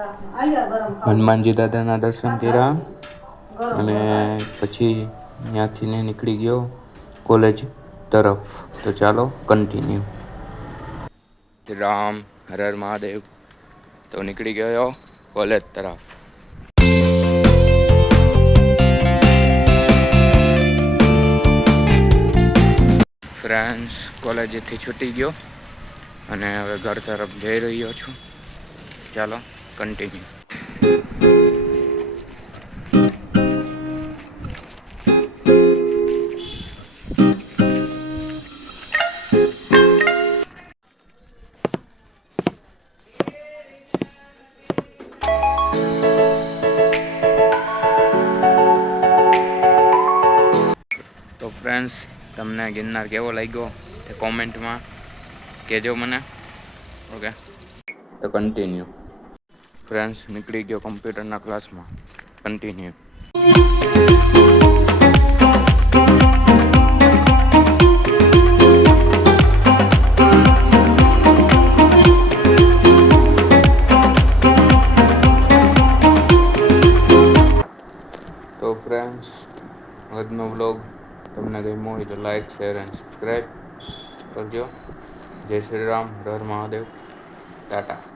હનુમાનજી દાદાના દર્શન કર્યા અને પછી ત્યાંથી ને નીકળી ગયો કોલેજ તરફ. તો ચાલો કન્ટિન્યુ. રામ હર હર મહાદેવ. તો નીકળી ગયો કોલેજ તરફ. ફ્રેન્ડ્સ કોલેજથી છૂટી ગયો અને હવે ઘર તરફ જઈ રહ્યો છું. ચાલો કન્ટિન્યુ. તો ફ્રેન્ડ્સ તમને ગિરનાર કેવો લાગ્યો તે કોમેન્ટમાં કહેજો મને. ઓકે તો કન્ટિન્યુ. ફ્રેન્ડ્સ નીકળી ગયો કમ્પ્યુટરના ક્લાસમાં. કન્ટિન્યુ. તો ફ્રેન્ડ્સ આજનો વ્લોગ તમને ગમ્યો હોય તો લાઈક શેર એન્ડ સબસ્ક્રાઈબ કરજો. જય શ્રી રામ, હર હર મહાદેવ, ટાટા.